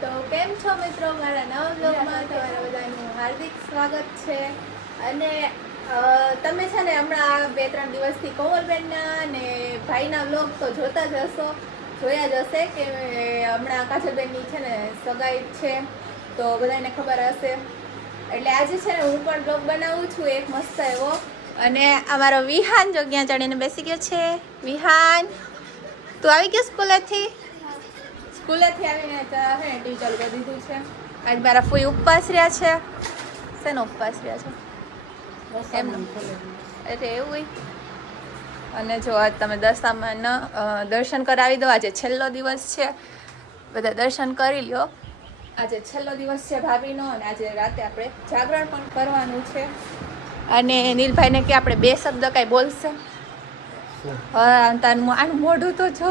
તો કેમ છો મિત્રો, મારા નવા બ્લોગમાં તમારા બધાનું હાર્દિક સ્વાગત છે. અને તમે છે ને હમણાં 2-3 દિવસથી કોમલબેનના અને ભાઈના બ્લોગ તો જોતા જ હશો, જોયા જ હશે કે હમણાં કાજલબેનની છે ને સગાઈ છે, તો બધાને ખબર હશે. એટલે આજે છે ને હું પણ બ્લોગ બનાવું છું એક મસ્ત એવો. અને અમારો વિહાન જો ક્યાં ચડીને બેસી ગયો છે. વિહાન, તું આવી ગયો સ્કૂલેથી આવીને ટીવી ચાલુ કરી દીધું છે. આજ મારા ફૂઈ ઉપવાસ રહ્યા છે. શેનો ઉપવાસ રહ્યા છે? એમ અરે એવું. અને જો આજ તમે દર્શન કરાવી દો. આજે છેલ્લો દિવસ છે, બધા દર્શન કરી લ્યો. આજે છેલ્લો દિવસ છે ભાભીનો, અને આજે રાતે આપણે જાગરણ પણ કરવાનું છે. અને નીલભાઈને કે આપણે 2 શબ્દ કાંઈ બોલશે. હા, આનું મોઢું તો જો.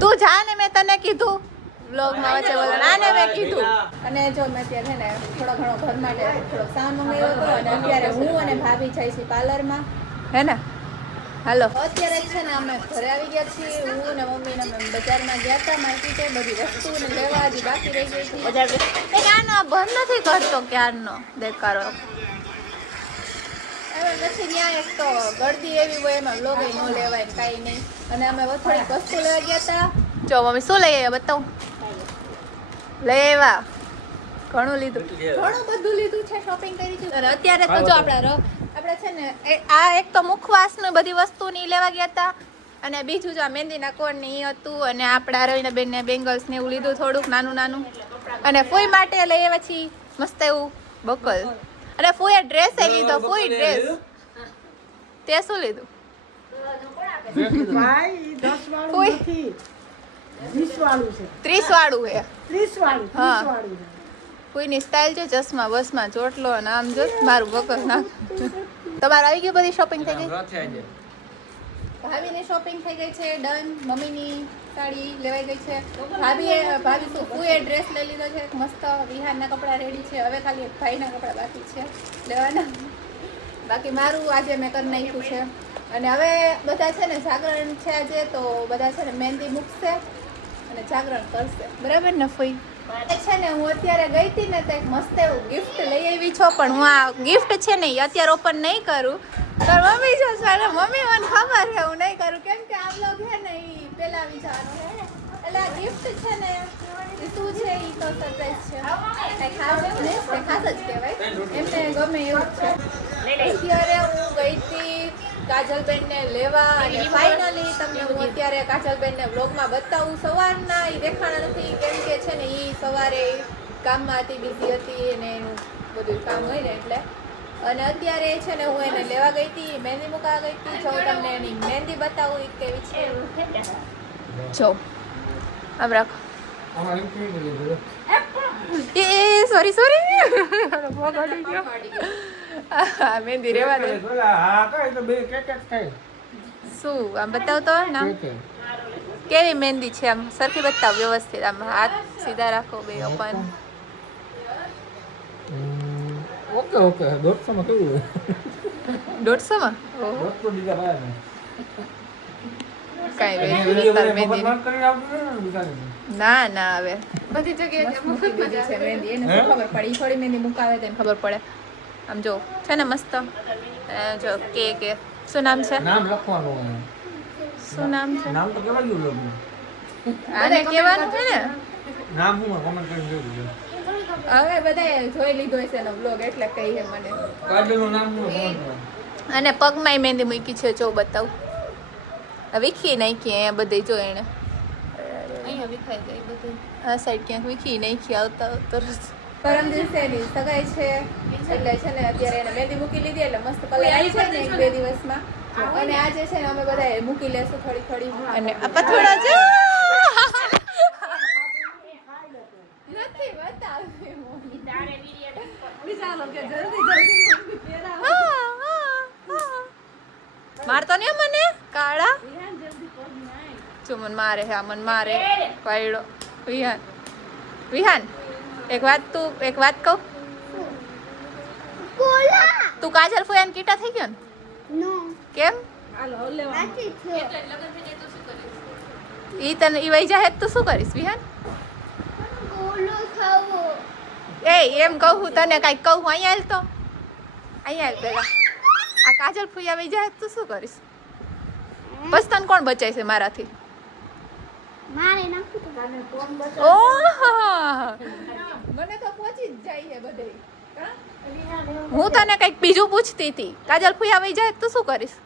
તું જા ને, મેં તને કીધું વ્લોગમાં વચ્ચે બોલવા ને મેં કીધું. અને જો મેં અત્યારે છે ને થોડો ઘણો ઘર માટે થોડોક સામાન મંગાવ્યો હતો, અને અત્યારે હું અને ભાભી જાય છીએ પાર્લરમાં, હે ને? હાલો, અત્યારે છે ને અમે ઘરે આવી ગયા છીએ. હું ને મમ્મી ને અમે બજારમાં ગયા હતા માર્કેટે, બધી વસ્તુને લેવા હજી બાકી રહી ગઈ હતી. ક્યારનો બંધ નથી કરતો, ક્યારનો દેખાડો. પછી ત્યાં એક તો ગળદી એવી હોય, એમાં વ્લોગ ન લેવાય કાંઈ નહીં. અને અમે થોડીક વસ્તુ લેવા ગયા હતા. જો મમ્મી શું લઈ આવ્યા બતાવું. લેવા ઘણું લીધું, ઘણું બધું લીધું છે, શોપિંગ કરી છે. અને અત્યારે તો જો આપણે છે ને આ એક તો મુખવાસની બધી વસ્તુની લેવા ગયા હતા, અને બીજું જો મહેંદીના કોણ ને એ હતું, અને આપણા રવિના બેનને બેંગલ્સ ને એવું લીધું થોડુંક નાનું નાનું. અને ફૂઈ માટે લઈ આવ્યા છીએ મસ્ત એવું બકલ. અને ફૂઈએ ડ્રેસ એ લીધો. ફૂઈ ડ્રેસ તે શું લીધું? ભાઈ 10 વાળું નથી, 20 વાળું છે. 30 વાળું છે. 30 વાળું, 30 વાળું. કોઈની સ્ટાઇલ છે, ચશ્મા બસમાં ચોટલો અને આમ જો મારું બકર ના. તમારે આવી ગઈ બધી શોપિંગ થઈ ગઈ? ભાભીની શોપિંગ થઈ ગઈ છે, ડન. મમ્મીની સાડી લેવાઈ ગઈ છે. ભાભી શું ફૂઈએ ડ્રેસ લઈ લીધો છે મસ્ત. વિહારના કપડાં રેડી છે, હવે ખાલી ભાઈના કપડાં બાકી છે લેવાના. બાકી મારું આજે મેં કરી નાખ્યું છે. અને હવે બધા છે ને જાગરણ છે આજે, તો બધા છે ને મહેંદી મૂકશે અને જાગરણ કરશે, બરાબર ને ફૂઈ? છે ને હું અત્યારે ગઈ હતી ને તો એક મસ્ત એવું ગિફ્ટ લઈ આવી છો, પણ હું આ ગિફ્ટ છે ને અત્યારે ઓપન નહીં કરું. તો મમ્મી જો છે, મમ્મી મને ખબર છે હું નહીં કરું, કેમ કે આ બ્લોગ છે ને એ પેલા વિચારવાનું છે. એટલે આ ગિફ્ટ છે ને એ શું છે એ તો સરપ્રાઈઝ છે, કંઈ ખાસ નહીં, ખાસ જ કહેવાય, એમને ગમે એવું છે. અત્યારે હું ગઈ હતી કાજલબેનને લેવા, અને ફાઇનલી તમને હું અત્યારે કાજલબેનને વ્લોગમાં બતાવું. સવારના એ દેખાણા નથી, કેમ કે છે ને એ સવારે કામમાં હતી, બિઝી હતી, અને એનું બધું કામ હોય ને એટલે. અને અત્યારે છે ને હું એને લેવા ગઈ હતી, મહેંદી મૂકવા ગઈ હતી. જો તમને એની મહેંદી બતાવું એ કેવી છે. જો આમ રાખો. એ સોરી મહેંદી રેવા દે. શું આમ બતાવતો ના, કેવી મહેંદી છે? આમ સરખી બતાવ, વ્યવસ્થિત. આમ હાથ સીધા રાખો, બે ઓપન. ઓકે 150 માં કેવું? 150 માં ના હવે બધી જગ્યાએ મહેંદી છે. મહેંદી એને શું ખબર પડે, થોડી મહેંદી મુકાવે તેને ખબર પડે. આમ જો છે ને મસ્ત. જો કે શું નામ છે? નામ લખવાનું. શું નામ છે? નામ તો કેવાનું આને કહેવાનું છે ને નામ. હું કોમેન્ટ કરીને જોઈ લીધું. હવે બધાએ જોઈ લીધો હશે એનો બ્લોગ, એટલે કહીએ મને. કાજલનું નામ હું. અને પગમાંય મહેંદી મૂકી છે, જો બતાવું. વીખી નાખી અહીંયા બધે, જો એને અહીંયા વિખાઈ ગઈ બધું. આ સાઈડ ક્યાંક વીખી નાખી આવતા તરત. પરમ દિવસે એની સગાઈ છે, એટલે છે ને અત્યારે એને મહેંદી મૂકી લીધી, એટલે મસ્ત કલર આવી છે ને 1-2 દિવસમાં. અને આજે છે ને અમે બધા મૂકી લેશું થોડી. અને આ પથોડા છે નથી બતાવી મોની તારે વિડિયો કે જલ્દી મારતો ને મને કાળા જો મન મારે. હા મન મારે પાયડો. વિહાન એક વાત કહું. તું કાજલ ફોયાન કીટા થઈ ગયો ને? કેમ? ઈ તને ઈ વઈ જાય તો શું કરીશ વિહાન? એ એમ કહું તને કાંઈક કહું અહીંયા હાલ તો અહીંયા હાલ પેલા આ કાજલ ફૂયા વઈ જાય તો શું કરીશ? બસ તને કોણ બચાય છે મારાથી? ઓહો મને તો પહોંચી જ જાય છે બધે. હું તને કંઈક બીજું પૂછતી હતી. કાજલ ફૂયા વઈ જાય તો શું કરીશ?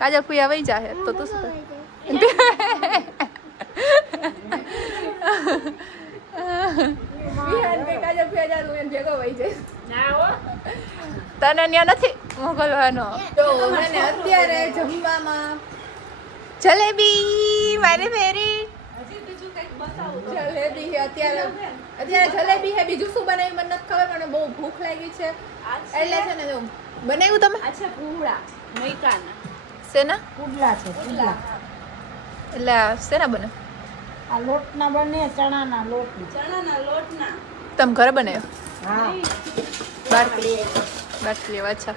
કાજલ ફૂયા વઈ જાય તો તું શું કરીશ? વિહાન કે કાજલ ફૂયા જાય હું એને ભેગો વઈ જઈશ. તને ન્યા નથી મોકલવાનો. તો મને અત્યારે જમવામાં જલેબી મારી ફેવરિટ જલેબી છે. અત્યારે જલેબી છે. બીજું શું બનાવ્યું મને નથી ખબર, મને બહુ ભૂખ લાગી છે એટલે છે ને જો બનાવ્યું તમે. અચ્છા પૂડા મૈકાના શેના પુડલા છે પુડલા. એટલે શેના બને? આ લોટના બને, ચણાના લોટના. તમે ઘરે બનાવ્યો? હા બાટલી અચ્છા.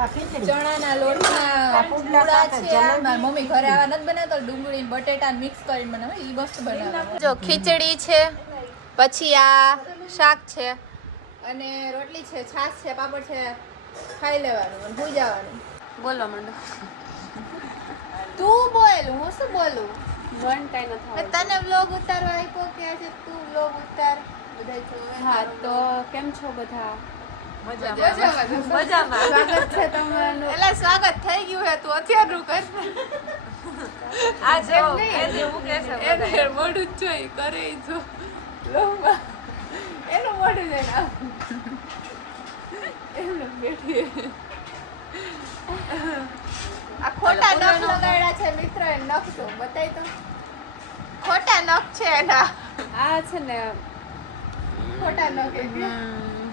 આ ખીચડી ચણાના લોટના પુડલા પૂડા સાથે છે. જલેબી. મારી મમ્મી ઘરે આવા નથી બનાવતા, ડુંગળી બટેટા મિક્સ કરીને બનાવે એ મસ્ત બનાવે. જો ખીચડી છે, પછી આ શાક છે અને રોટલી છે, છાશ છે, પાપડ છે. ખાઈ લેવાનું અને ભૂઈ જવાનું. બોલો મંડો તું બોલ, હું શું બોલું? મન કઈ ન થાય. તને વ્લોગ ઉતારવા આપ્યો કે આજે તું વ્લોગ ઉતાર? બધાય જોવે. હા તો કેમ છો બધા? મજામાં. સ્વાગત છે તમારું. એટલે સ્વાગત થઈ ગયું હે, તું અત્યારનું કર. આજે એને મોઢું જ જોઈ કરે જો લોમાં એનું મોઢું જોઈને એમને બેઠી આ ખોટા નખ લગાડ્યા છે મિત્ર. એ નખ જો બતાય તો ખોટા નખ છે એના. આ છે ને ખોટા નખ એટલે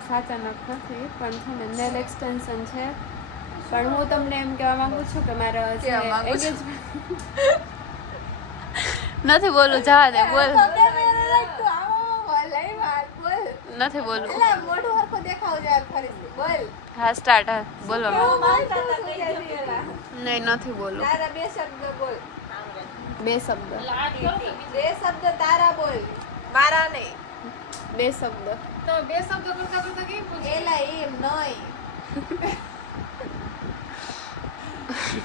સાચા નખ નથી પણ છે ને નેલ એક્સટેન્શન છે. પણ હું તમને એમ કહેવા માંગુ છું કે મારા છે કહેવા માંગુ છું. engagement નથી બોલું, જવા દે, બોલ. તો કેમેરા રાખ તું આવો લઈ વાત બોલ. નથી બોલું. એટલે મોઢું હરખું દેખાવ જાય ફરીથી બોલ. હા સ્ટાર્ટ, હા બોલો. નહીં નહીં નથી બોલું. તારા બે શબ્દ બોલ. બે શબ્દ બે શબ્દ તારા બોલ, મારા નહીં. બે શબ્દ એલા એમ નહીં.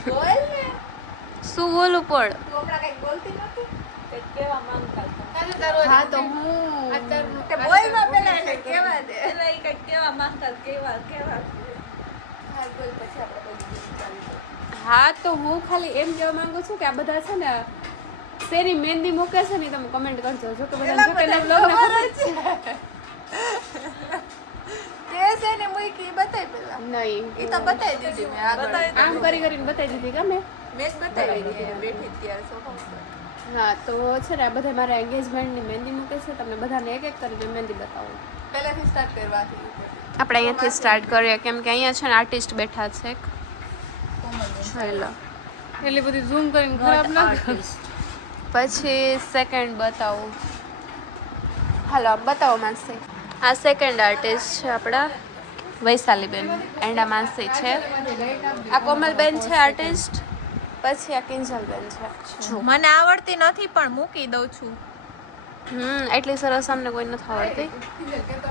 બોલ ને. શું બોલું પણ? તું હમણાં કંઈક બોલતી નહોતી? હા તો હું તે બોલમાં પહેલા એને કહેવા દે. હાલ બોલ, પછી આપણે બધું ચાલુ કરીએ. હા તો હું ખાલી એમ કહેવા માંગુ છું કે આ બધા છે ને શેરી મહેંદી મૂકે છે ને તમે કમેન્ટ કરજો. જો કે બધા જો કે એના vlog ને ખબર જ છે. તે છે ને મૂકી ઈ બતાય પહેલા. નહીં ઈ તો બતાવી દીધી મેં આગળ. આમ કરીને બતાવી દીધી ગમે. મેં જ બતાવી દીધી બેઠી જ ત્યારે સોફા ઉપર. હા તો છે ને આ બધા મારા એન્ગેજમેન્ટની મહેંદી મૂકે છે. તમને બધાને એક એક કરીને મહેંદી બતાવું. પહેલાથી સ્ટાર્ટ કરવાથી આપણે અહીંયાથી સ્ટાર્ટ કરીએ કેમ કે અહીંયા છે ને આર્ટિસ્ટ બેઠા છે. જોઈ લો. એટલી બધી ઝૂમ કરીને ખરાબ ના કર. પછી સેકન્ડ બતાવું. હાલો બતાવો માનસી. આ સેકન્ડ આર્ટિસ્ટ છે આપણા વૈશાલીબેન એન્ડ આ માનસી છે. આ કોમલબેન છે આર્ટિસ્ટ. પછી આ કિંજલબેન છે. મને આવડતી નથી પણ મૂકી દઉં છું. એટલી સરસ અમને કોઈ નથી આવડતી.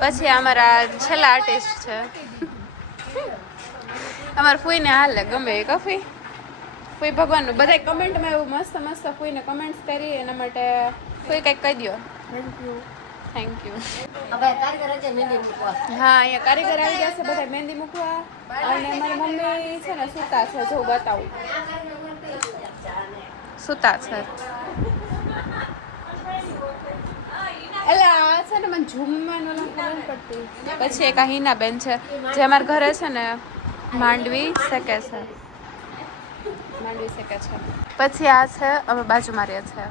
પછી અમારા છેલ્લા આર્ટિસ્ટ છે અમારા ફૂઈને હાલે ગમે એ કફી ફૂઈ ભગવાનનું બધા કમેન્ટમાં એવું મસ્ત મસ્ત ફૂઈને કમેન્ટ્સ કરી એના માટે ફૂઈ કંઈક કહી દો. Thank you. હા અહીંયા કારીગર આવી ગયા છે બધા મહેંદી મૂકવા. અને મારી મમ્મી છે ને સૂતા છે જો બતાવું. સૂતા છે. એટલે આ છે ને મને ઝૂમવાનું ખબર પડતી. પછી એક આ હિનાબેન છે જે અમારા ઘરે છે ને માંડવી શેકે છે. પછી આ છે અમે બાજુમાં રહે છે.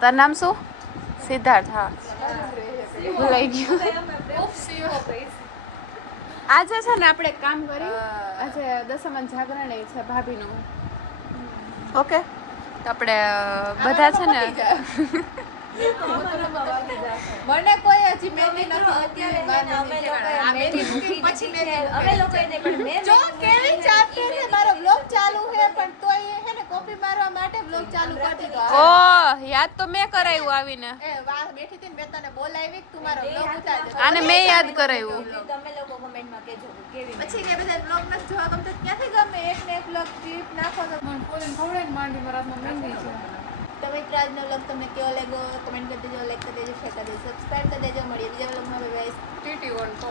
તારું નામ શું? સિદ્ધાર્થ. હા ભૂલાઈ ગયું. આજે છે ને આપણે કામ કરી આજે દશામાન જાગરણ એ છે ભાભીનું. ઓકે તો આપણે બધા છે ને મને કોઈ હજી મહેંદી નથી જો કેવી ચાલતી છે મારો બ્લોગ ચાલુ છે પણ તોય હે ને કોપી મારવા માટે બ્લોગ ચાલુ કરી દીધો. ઓહ યાદ તો મેં કરાવ્યું આવીને એ વાહ બેઠી હતી ને મેં તને બોલાવી કે તું મારો બ્લોગ ઉતારજે. આને મેં યાદ કરાવ્યું તમે લોકો કમેન્ટમાં કહેજો કે કેવી પછી કે બધા બ્લોગ નથી જોવા ગમતા ક્યાંથી ગમે એક ને એક બ્લોગ ક્લિપ નાખો તો મને પોલીને ખવડાવીને માંડી મારા હાથમાં મહેંદી છે. તો મિત્રો આજનો બ્લોગ તમને કેવો લાગ્યો કમેન્ટ કરી દેજો, લાઈક કરી દેજો, શેર કરી દેજો, સબસ્ક્રાઇબ કરી દેજો. મળીએ બીજા બ્લોગમાં. Bye bye. ટીટી ઓન તો